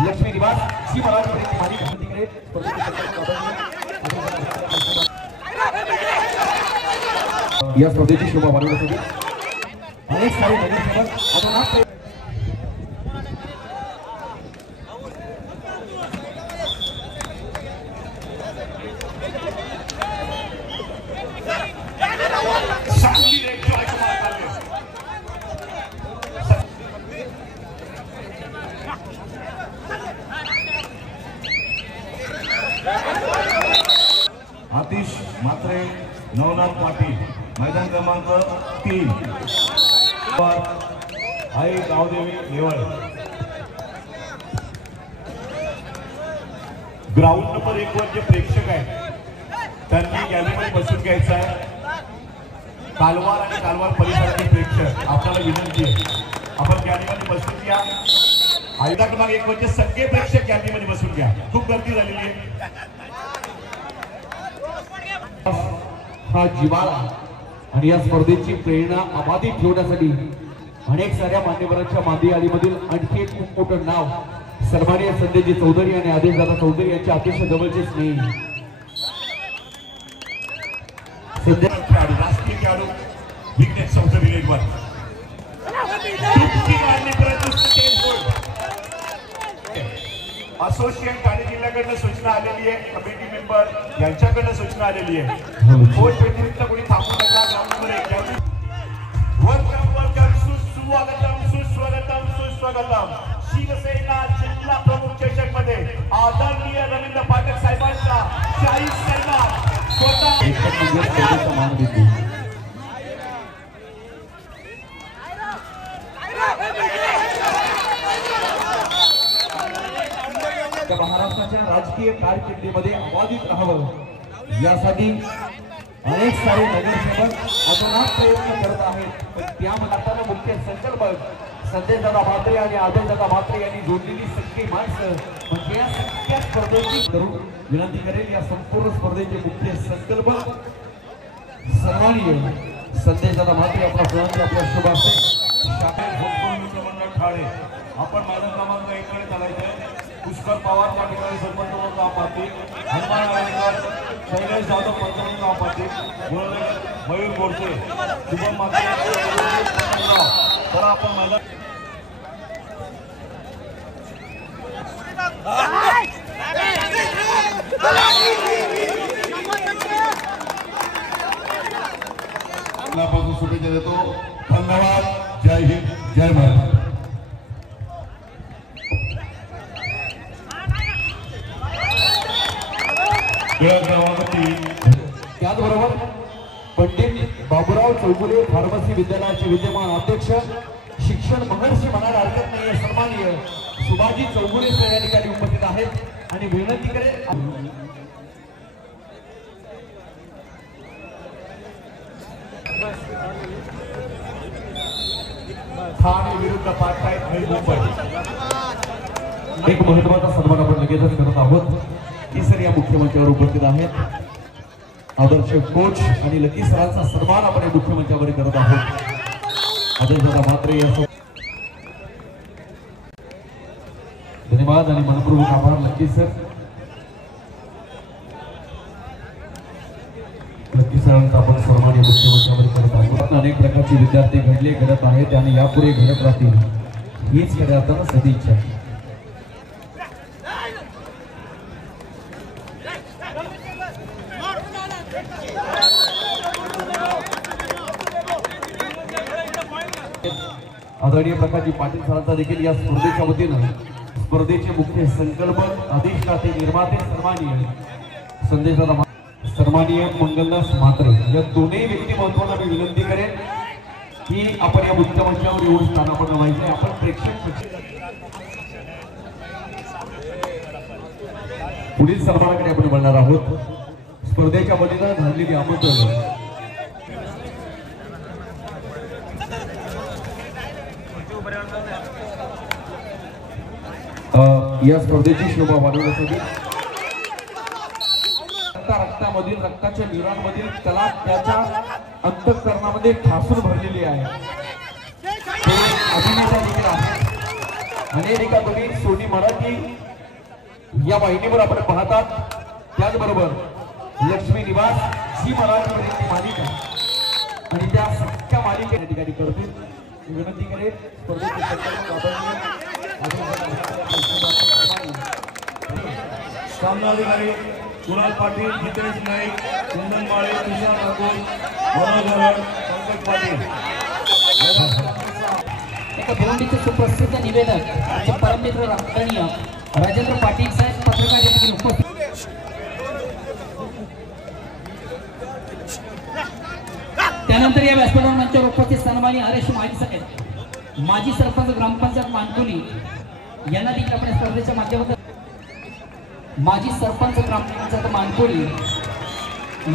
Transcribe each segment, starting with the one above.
लक्ष्मी निवास सी मराठी मालिक तिकडे या स्पर्धेची शोभा वाढवण्यासाठी अनेक सारे नगरसेवक आतिश मात्रे नवनाथ पाटील मैदान क्रमांक 3 आई गावदेवी नेवळ ग्राउंड नंबर 1 वर जे प्रेक्षक आहेत त्यांनी गॅलरीमध्ये बसून घ्यायचं आहे। कालवार आणि कालवार परिसरातील प्रेक्षक आपल्याला विनंती आहे आपण गॅलरीमध्ये बसून घ्या। आयदा क्रमांक 1 वरचे सगळे प्रेक्षक गॅलरीमध्ये बसून घ्या, खूप गर्दी झालेली आहे। हा जिव्हाळा आणि या स्पर्धेची प्रेरणा अबाधित ठेवण्यासाठी अनेक साऱ्या मान्यवरांच्या मांदी आळीमधील आणखी एक खूप मोठं नाव सन्माननीय संजयजी चौधरी आणि आदेशदादा चौधरी यांच्या अतिशय जवळचे स्नेही राष्ट्रीय खेळाडू विघ्नेश चौधरी लेगवर असोसिएट ठाणे जिल्ह्याकडनं सूचना आलेली आहे, कमिटी मेंबर यांच्याकडनं सूचना आलेली आहे। कोच व्यतिरिक्त कोणी थांबू नका। ग्राउंड नंबर 1 सुस्वागतम सुस्वागतम शिवसेना जिल्हा प्रमुख चषक मध्ये आदरणीय रवींद्र पाठक साहेबांचा 40 सन्मान महाराष्ट्राच्या राजकीय कारकिर्दीमध्ये अबाधित राहावं यासाठी अनेक सारे नगरसेवक अतोनात प्रयत्न करत आहेत। पण त्यामध्ये मुख्य संकल्पक संजयदादा म्हात्रे आणि आदेशदादा म्हात्रे यांनी जोडलेली सगळी माणसं म्हणजे या सगळ्या स्पर्धेची करून विनंती करेल। या संपूर्ण स्पर्धेचे मुख्य संकल्पक सन्माननीय संजयदादा म्हात्रे आपला फुलांचे आपल्या शुभ असते ठाणे आपण मैदान क्रमांक 1 कडे चालायचंय। पुष्कर पवार त्या ठिकाणी सरपंच म्हणून काम पाहतील, हनुमान नायकर शैलेश जाधव पंच म्हणून काम पाहतील, मयूर गोडसे शुभम मात्रे तर आपण मैदान शुभेच्छा देतो। धन्यवाद। जय हिंद, जय महाराष्ट्र। त्याचबरोबर पंडित बाबूराव चौगुले फार्मसी विद्यालयाचे विद्यमान अध्यक्ष शिक्षण महर्षी म्हणायला हरकत नाहीये सन्माननीय सुभाजी चौगुले सर या ठिकाणी उपस्थित आहेत आणि विनंती करेल ठाणे विरुद्ध पाटसाहेब आणि मुंबई एक महत्वाचा सन्मान आपण लगेचच करत आहोत। सर या मुख्यमंचावर उपस्थित आहेत, आदर्श कोच आणि लकी सरांचा सन्मान आपण मुख्यमंचावर करत आहोत। आदेशदादा म्हात्रे धन्यवाद आणि मनपूर्वक आभार लकी सर। लकी सरांचा आपण सन्मान या मुख्यमंचावर करत आहोत। अनेक प्रकारचे विद्यार्थी घडले घडत आहेत आणि यापुढे घडत राहतील हीच खऱ्या अर्थानं सदिच्छा। आदरणीय प्रकाशजी पाटील सरांचा देखील या स्पर्धेच्या वतीनं स्पर्धेचे मुख्य संकल्पक अधिष्ठाते निर्माते सन्माननीय संजयदादा सन्माननीय मंगलदास म्हात्रे या दोन्ही व्यक्तिमत्वांना मी विनंती करेन की आपण या मुख्यमंचावर येऊन स्थानापन्न व्हायचे। आपण प्रेक्षक पुढील सन्मानाकडे आपण वळणार आहोत। स्पर्धेच्या वतीनं झालेली आमंत्रण या स्पर्धेची शोभा वाढवण्यासाठी रक्तामधील रक्ताच्या न्यूरॉनमधील कला त्याच्या अंतःकरणामध्ये ठासून भरलेली आहे। अभिनेता देखील आहे। अनेक एका सोनी मराठी या वाहिनीवर आपण पाहतात. त्याचबरोबर लक्ष्मी निवास ही मराठीवरील मालिका आणि त्या सख्या मालिके या ठिकाणी करतील. विनंती करेल सामनाधिकारी कुणाल पाटील, जितेश नाईक, कुंदन माळे, तुषार ठाकूर, मनोज पंकज पाटील. एका भिवंडीचे सुप्रसिद्ध निवेदक आमचे परममित्र आदरणीय राजेंद्र पाटील साहेब पत्रकार या ठिकाणी उपस्थित. त्यानंतर या व्यासपीठावर मंचावर उपस्थित सन्माननीय आरेश माजी सरपंच ग्रामपंचायत मानकोली यांना देखील आपल्या स्पर्धेच्या माध्यमातून माजी सरपंच ग्रामपंचायत मानकोली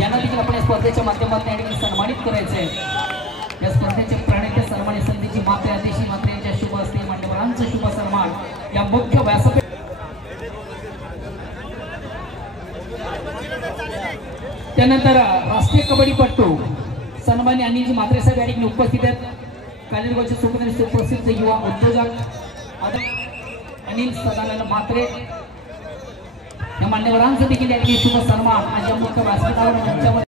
यांना देखील आपल्या स्पर्धेच्या माध्यमातून या ठिकाणी सन्मानित करायचे आहे. या स्पर्धेचे प्रणेते सन्मानित समितीची मात्रे आदेशी मात्रे यांच्या शुभ असते मान्यवरांचा शुभ सन्मान या मुख्य व्यासपीठ. त्यानंतर राष्ट्रीय कबड्डीपटू सन्मान्य अनिल म्हात्रे साहेब या ठिकाणी उपस्थित आहेत. कालिरगावचे सुप्रसिद्ध युवा उद्योजक अनिल सदानंद म्हात्रे या मान्यवरांचा देखील या ठिकाणी शुभ सन्मान आणि मुख्य व्यासपीठावर